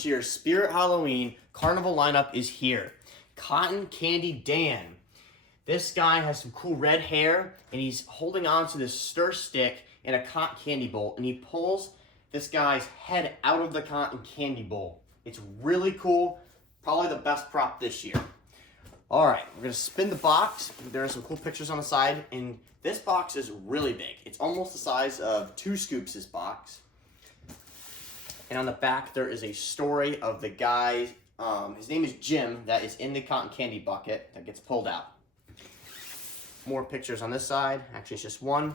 this year's Spirit Halloween carnival lineup is here. Cotton Candy Dan. This guy has some cool red hair, and he's holding on to this stir stick in a cotton candy bowl, and he pulls this guy's head out of the cotton candy bowl. It's really cool. Probably the best prop this year. All right, we're gonna spin the box. There are some cool pictures on the side, and this box is really big. It's almost the size of 2 scoops, this box. And on the back, there is a story of the guy, his name is Jim, that is in the cotton candy bucket that gets pulled out. More pictures on this side. Actually, it's just one.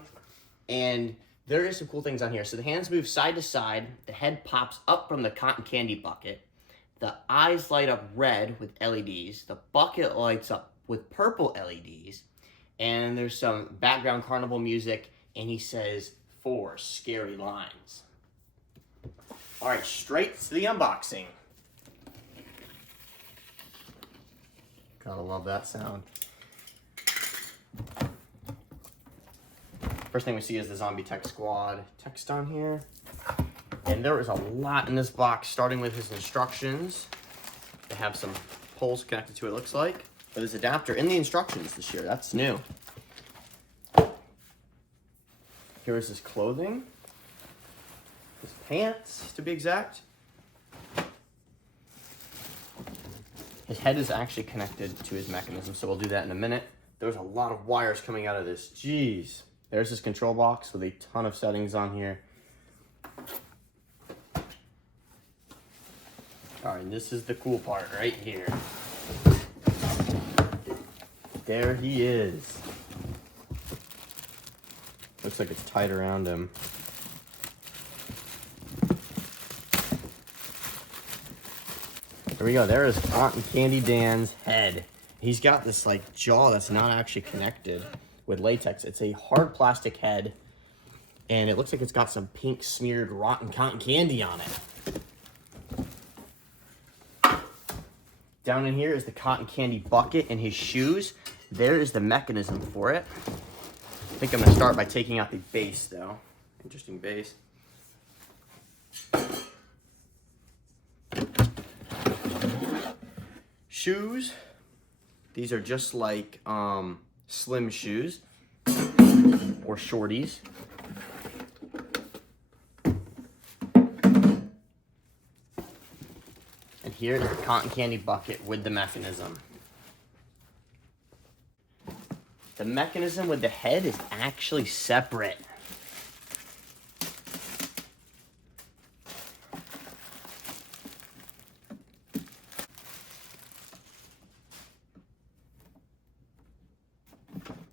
And there is some cool things on here. So the hands move side to side. The head pops up from the cotton candy bucket. The eyes light up red with LEDs. The bucket lights up with purple LEDs. And there's some background carnival music. And he says 4 scary lines. All right, straight to the unboxing. Gotta love that sound. First thing we see is the Zombie Tech Squad text on here. And there is a lot in this box, starting with his instructions. They have some poles connected to it, looks like. But there's an adapter in the instructions this year. That's new. Here is his clothing. His pants, to be exact. His head is actually connected to his mechanism, so we'll do that in a minute. There's a lot of wires coming out of this. Jeez. There's his control box with a ton of settings on here. All right, this is the cool part right here. There he is. Looks like it's tied around him. There we go. There is Cotton Candy Dan's head. He's got this like jaw that's not actually connected with latex. It's a hard plastic head, and it looks like it's got some pink smeared rotten cotton candy on it. Down in here is the cotton candy bucket and his shoes. There is the mechanism for it. I think I'm gonna start by taking out the base though. Interesting base. Shoes. These are just like slim shoes or shorties. And here is the cotton candy bucket with the mechanism. The mechanism with the head is actually separate.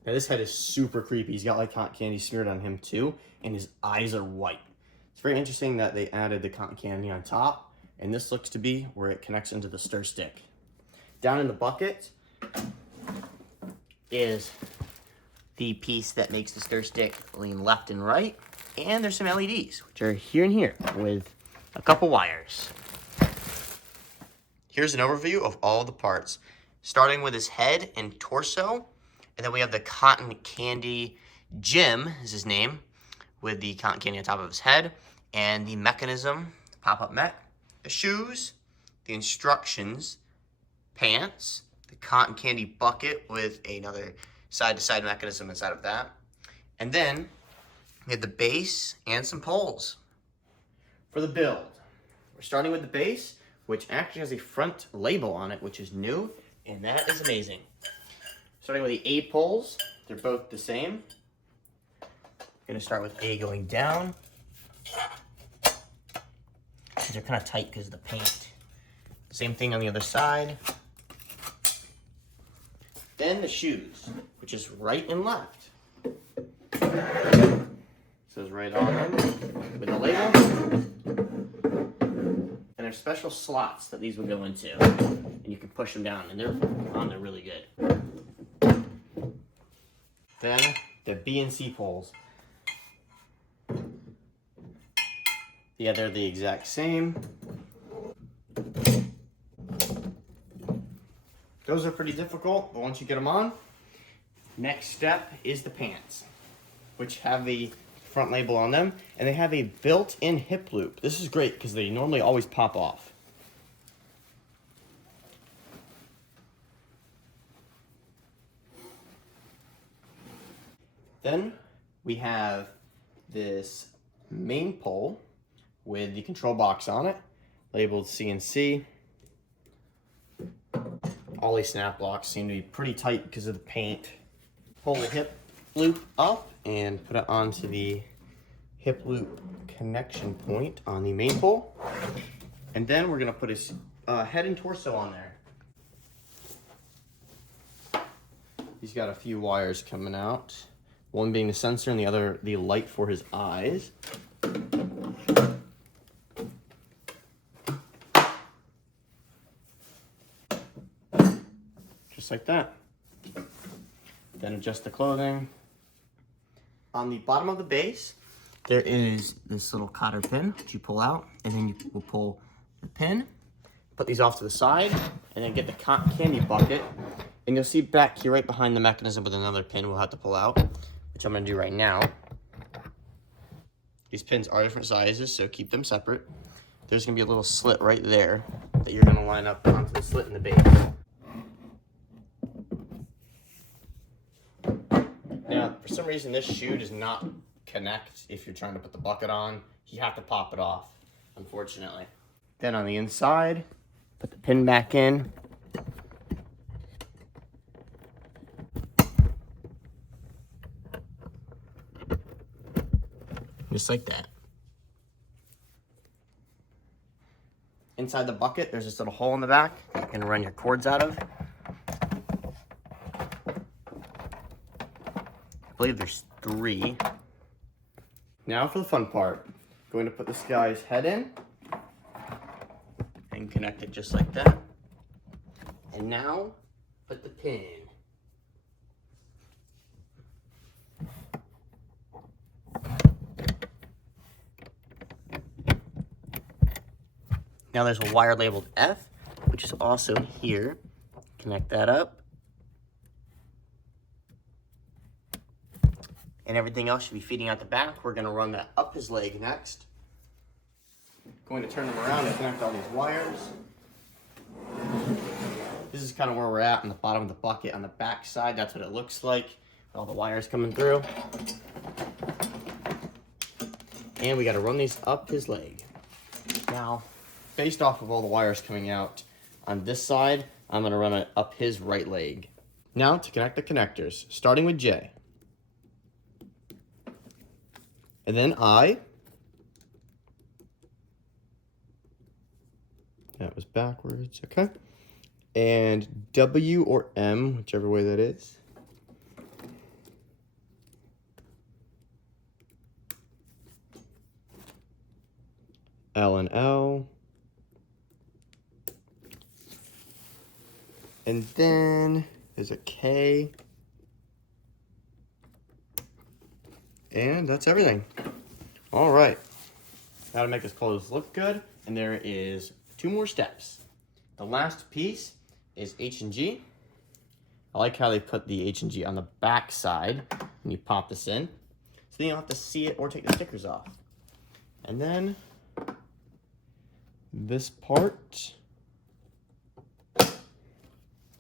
Now this head is super creepy. He's got like cotton candy smeared on him too, and his eyes are white. It's very interesting that they added the cotton candy on top, and this looks to be where it connects into the stir stick. Down in the bucket is the piece that makes the stir stick lean left and right, and there's some LEDs, which are here and here with a couple wires. Here's an overview of all the parts, starting with his head and torso. And then we have the cotton candy, Jim is his name, with the cotton candy on top of his head, and the mechanism, pop-up mech, the shoes, the instructions, pants, the cotton candy bucket with another side-to-side mechanism inside of that. And then we have the base and some poles. For the build, we're starting with the base, which actually has a front label on it, which is new, and that is amazing. Starting with the A poles, they're both the same. I'm gonna start with A going down. They're kind of tight because of the paint. Same thing on the other side. Then the shoes, which is right and left. Says right on them with the label. And there's special slots that these would go into. And you can push them down, and they're really good. Then the B and C poles. Yeah, they're the exact same. Those are pretty difficult, but once you get them on, next step is the pants, which have the front label on them, and they have a built-in hip loop. This is great because they normally always pop off. Then we have this main pole with the control box on it, labeled CNC. All these snap locks seem to be pretty tight because of the paint. Pull the hip loop up and put it onto the hip loop connection point on the main pole. And then we're gonna put his head and torso on there. He's got a few wires coming out. One being the sensor and the other the light for his eyes. Just like that. Then adjust the clothing. On the bottom of the base, there is this little cotter pin that you pull out, and then you will pull the pin, put these off to the side, and then get the cotton candy bucket. And you'll see back here right behind the mechanism with another pin we'll have to pull out, which I'm gonna do right now. These pins are different sizes, so keep them separate. There's gonna be a little slit right there that you're gonna line up onto the slit in the base. Now, for some reason, this shoe does not connect if you're trying to put the bucket on. You have to pop it off, unfortunately. Then on the inside, put the pin back in. Just like that. Inside the bucket, there's this little hole in the back that you can run your cords out of. I believe there's 3. Now for the fun part. Going to put this guy's head in and connect it just like that. And now, put the pin. Now there's a wire labeled F, which is also here. Connect that up. And everything else should be feeding out the back. We're gonna run that up his leg next. Going to turn them around and connect all these wires. This is kind of where we're at on the bottom of the bucket on the back side. That's what it looks like, with all the wires coming through. And we gotta run these up his leg. Now, based off of all the wires coming out on this side, I'm gonna run it up his right leg. Now to connect the connectors, starting with J. And then I. That was backwards, okay. And W or M, whichever way that is. L and L. And then there's a K. And that's everything. All right. Now to make this clothes look good, and there is 2 more steps. The last piece is H and G. I like how they put the H and G on the back side when you pop this in, so then you don't have to see it or take the stickers off. And then this part,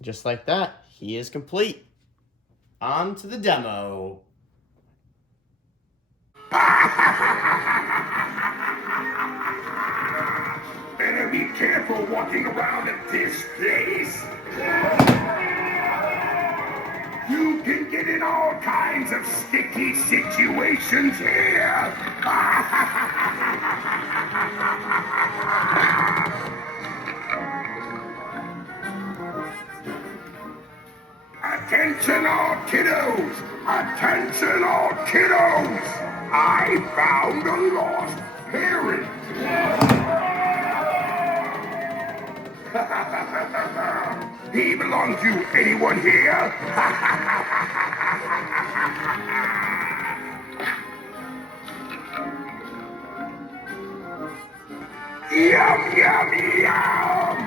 just like that, he is complete. On to the demo. Better be careful walking around at this place. You can get in all kinds of sticky situations here. Attention all kiddos! Attention all kiddos! I found a lost parent! He belongs to anyone here? Yum, yum, yum!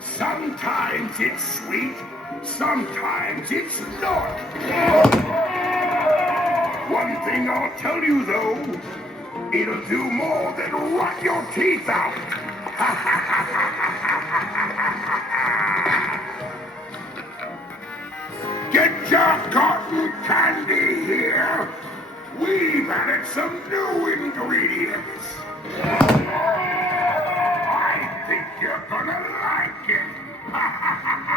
Sometimes it's sweet, sometimes it's not. One thing I'll tell you though, it'll do more than rot your teeth out. Get your cotton candy here. We've added some new ingredients. I think you're gonna like it.